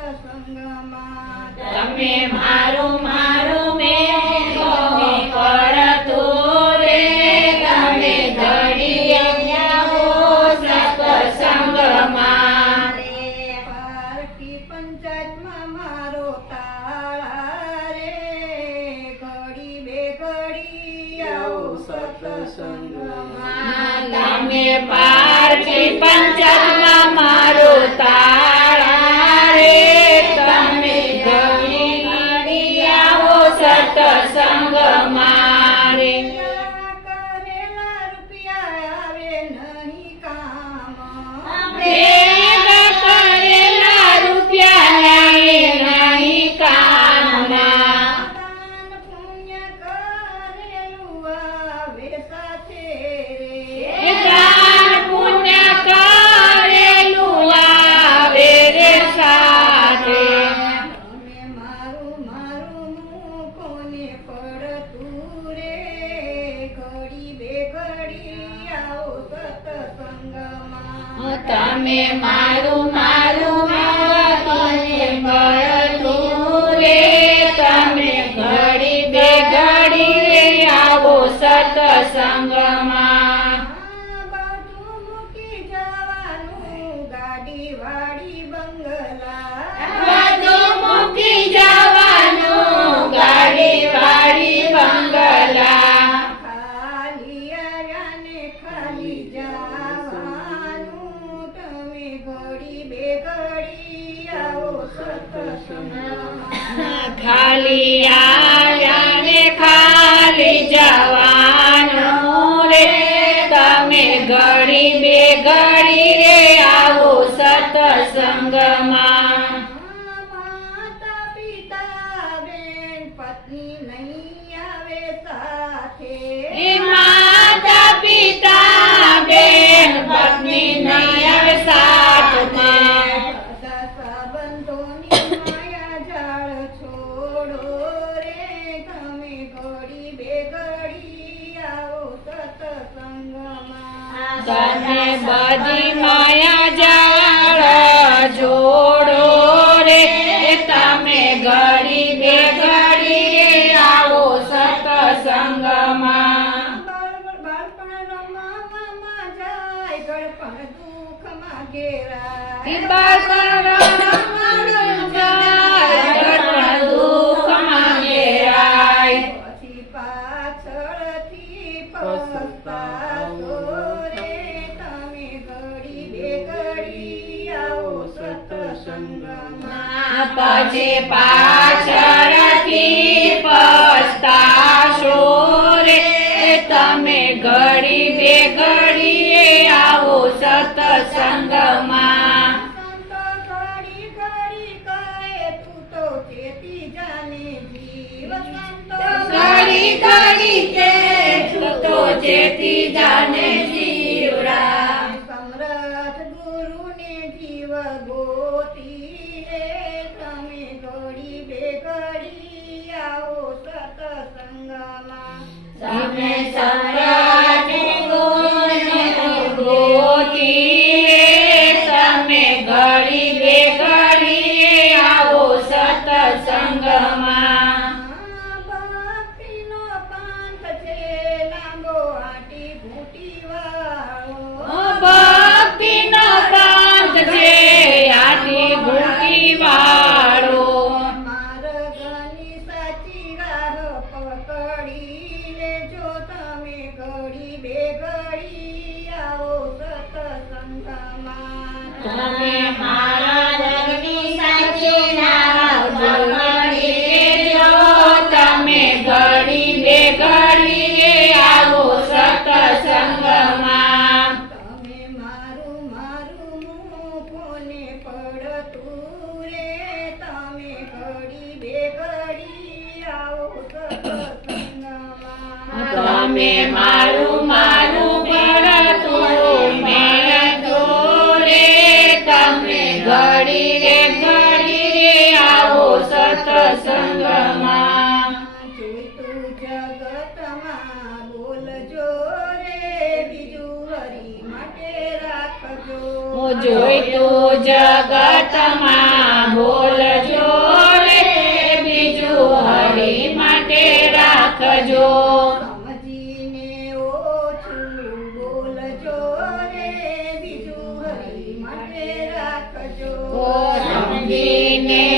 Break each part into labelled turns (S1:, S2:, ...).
S1: તમે મારું મારું મે કરતું રે તમે ઘડીએ સત્સંગમાં
S2: પાર્ટી પંચાયતમાં મારો તાળા રે ઘડી બે ઘડી આવો સત્સંગમાં
S1: તમે પાર્ટી પંચાયતમાં મારો તાળા
S2: સત સંગમાં थोडी बेगडी आओ सत
S1: संगमा. बाधी
S2: माया પાછળથી પસ્તાશો રે તમે ઘડી બે
S1: ઘડીએ આવો સતસંગમાં
S2: ઘડી ઘડી
S1: કે તું તો જેતી જાને જી
S2: જોઈતું જગતમાં બોલજો રે બીજું માટે રાખજો.
S1: રાખજો. સમજીને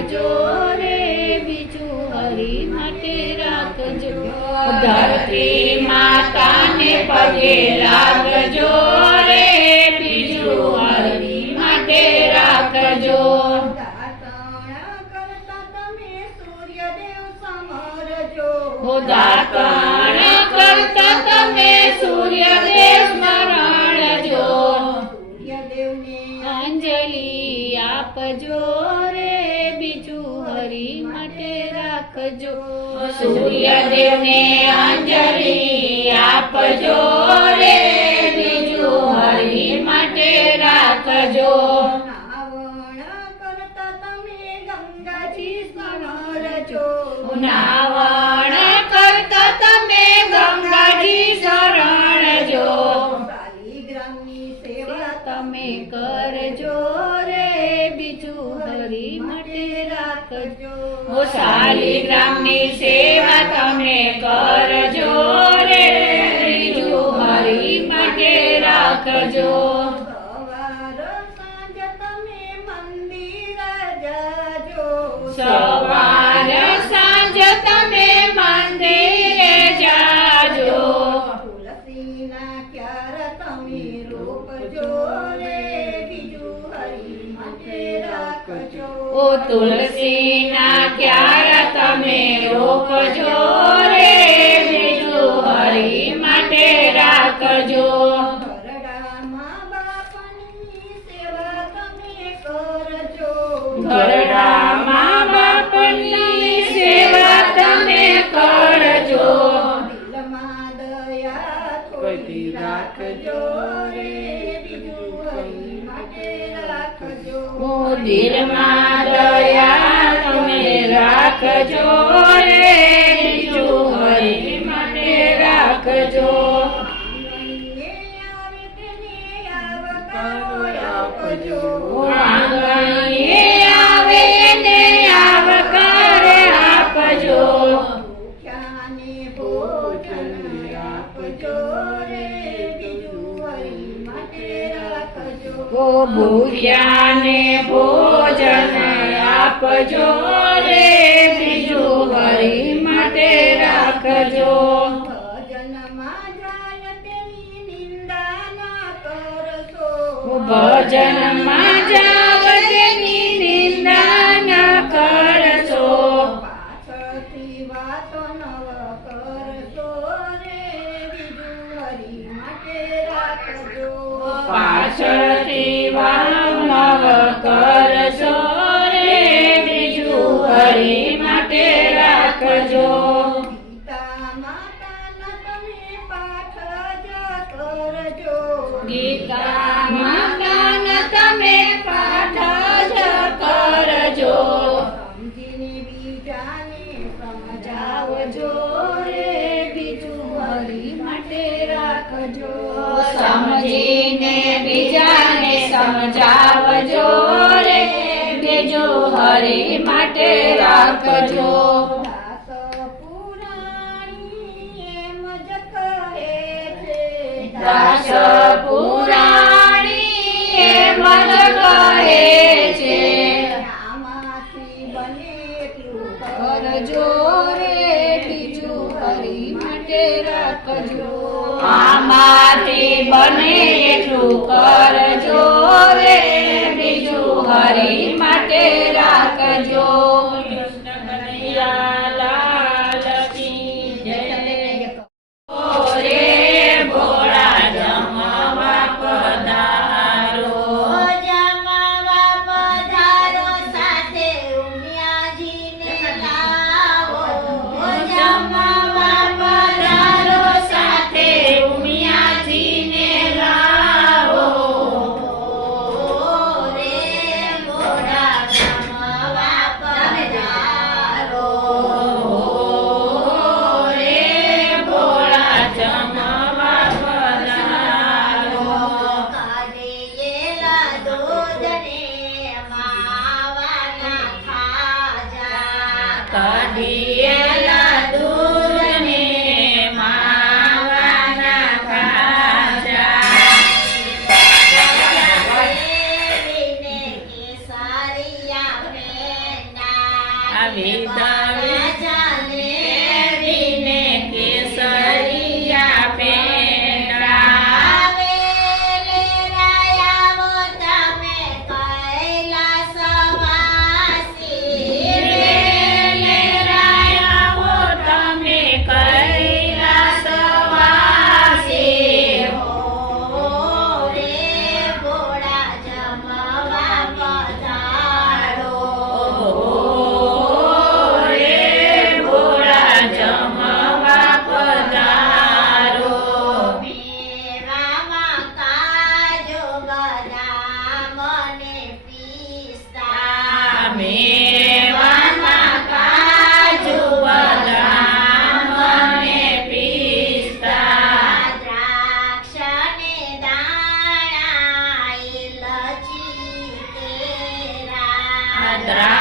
S1: લાગજો રે બીજું હરી માટે રાખજો. ધરતી માતાને પગે લાગજો રે બીજું હરી માટે રાખજો.
S2: દાતણ કરતા તમે સૂર્યદેવ
S1: સ્મરણ જો
S2: સૂર્યદેવને
S1: અંજલિ આપજો. રાખજો સૂર્યદેવને અંજલિ આપજો.
S2: તમે
S1: કરજો રે બીજું હરી માટે રાખજો
S2: સવાર સાંજ તમે મંદિર જાજો
S1: સવાર સાંજ તમે મંદિરે જાજો
S2: તુલસીના ક્યાર તમે રોપજો રે બીજું હરી માટે રાખજો
S1: ઓ તુલસીના ક્યાર તમે રોપજો રાખજો
S2: રે હરી માટે રાખજો. ગીતા માતાના તમે પાઠ જ કરજો.
S1: ગીતા માતાના તમે પાઠ જ કરજો.
S2: સમજીને બીજાને સમજાવજો રે. બીજું હરી માટે રાખજો.
S1: સમજીને બીજાને સમજાવજો. રે હરી માટે રાખજો.
S2: દાસ પુરાણી એમ જ કહે છે.
S1: કરજો રે બીજું હરી માટે રાખજો. આમાંથી બને એટલું કરજો રે બીજું હરી માટે રાખજો
S2: Kajo vida.
S1: antara